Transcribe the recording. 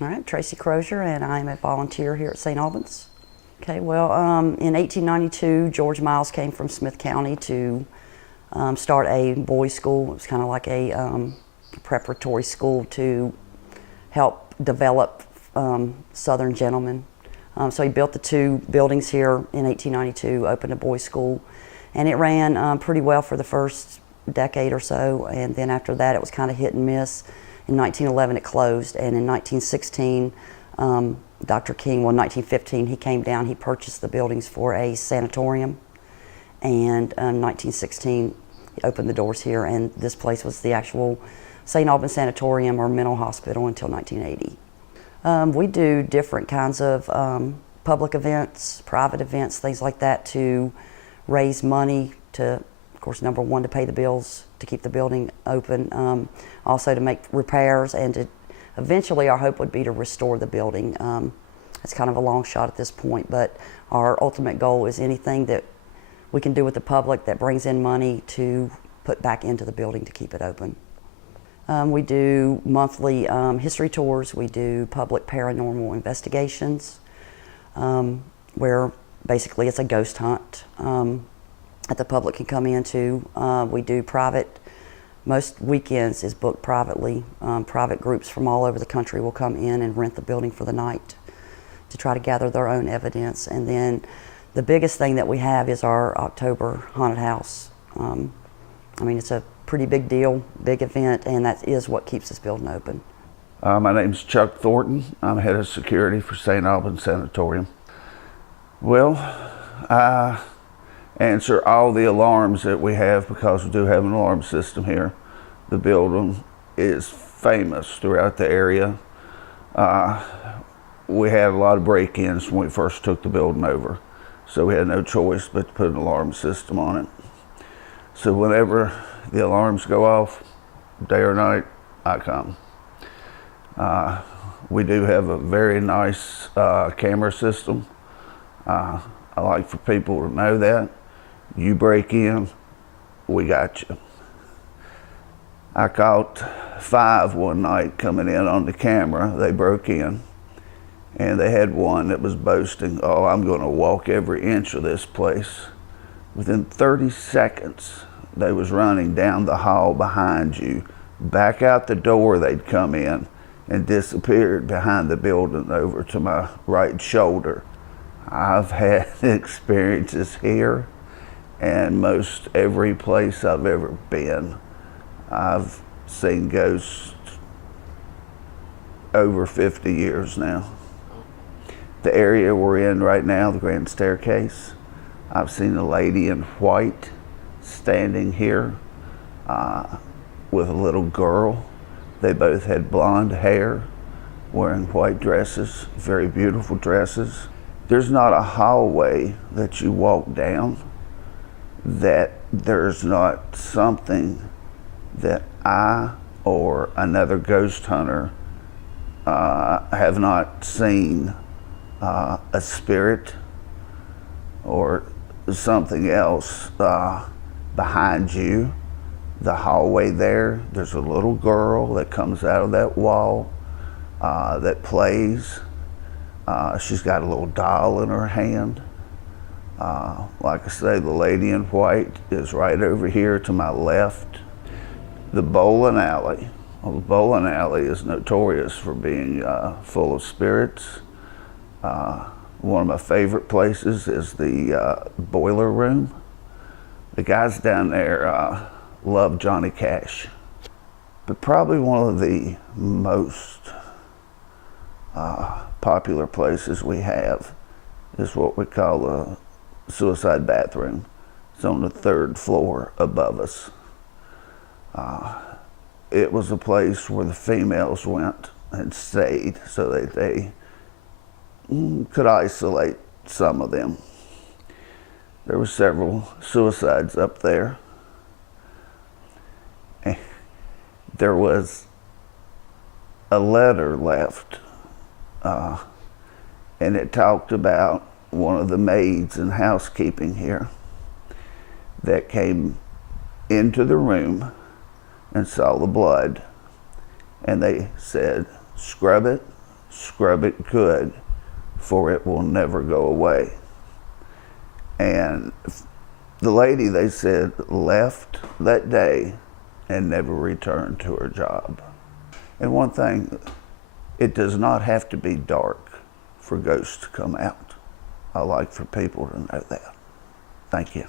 All right, Tracy Crozier, and I'm a volunteer here at St. Albans. Okay, well, in 1892, George Miles came from Smith County to start a boys' school. It was kind of like a preparatory school to help develop Southern gentlemen. So he built the two buildings here in 1892, opened a boys' school, and it ran pretty well for the first decade or so, and then after that it was kind of hit and miss. In 1911 it closed, and in 1916 Dr. King, well, in 1915 he came down, he purchased the buildings for a sanatorium, and in 1916 he opened the doors here, and this place was the actual St. Albans Sanatorium or mental hospital until 1980. We do different kinds of public events, private events, things like that to raise money to, of course, number one, to pay the bills, to keep the building open, also to make repairs, and to eventually our hope would be to restore the building. It's kind of a long shot at this point, but our ultimate goal is anything that we can do with the public that brings in money to put back into the building to keep it open. We do monthly history tours. We do public paranormal investigations, where basically it's a ghost hunt that the public can come into. We do private, most weekends is booked privately. Private groups from all over the country will come in and rent the building for the night to try to gather their own evidence. And then the biggest thing that we have is our October haunted house. I mean, it's a pretty big deal, big event, and that is what keeps this building open. My name's Chuck Thornton. I'm head of security for St. Albans Sanatorium. Well, I answer all the alarms that we have because we do have an alarm system here. The building is famous throughout the area. We had a lot of break-ins when we first took the building over, so we had no choice but to put an alarm system on it. So whenever the alarms go off, day or night, I come. We do have a very nice camera system. I like for people to know that. You break in, we got you. I caught 5 one night coming in on the camera. They broke in, and they had one that was boasting, "Oh, I'm going to walk every inch of this place." Within 30 seconds, they was running down the hall behind you. Back out the door they'd come in and disappeared behind the building over to my right shoulder. I've had experiences here and most every place I've ever been. I've seen ghosts over 50 years now. The area we're in right now, the Grand Staircase, I've seen a lady in white standing here with a little girl. They both had blonde hair, wearing white dresses, very beautiful dresses. There's not a hallway that you walk down that there's not something that I or another ghost hunter have not seen, a spirit or something else behind you. The hallway there's a little girl that comes out of that wall that plays. She's got a little doll in her hand. Like I say, the lady in white is right over here to my left. The bowling alley. Well, the bowling alley is notorious for being full of spirits. One of my favorite places is the boiler room. The guys down there love Johnny Cash. But probably one of the most popular places we have is what we call a suicide bathroom. It's on the 3rd floor above us. It was a place where the females went and stayed so that they could isolate some of them. There were several suicides up there. And there was a letter left, and it talked about one of the maids in housekeeping here that came into the room and saw the blood, and they said, "Scrub it, scrub it good, for it will never go away. And the lady, they said, left that day and never returned to her job. And one thing, it does not have to be dark for ghosts to come out. I like for people to know that. Thank you.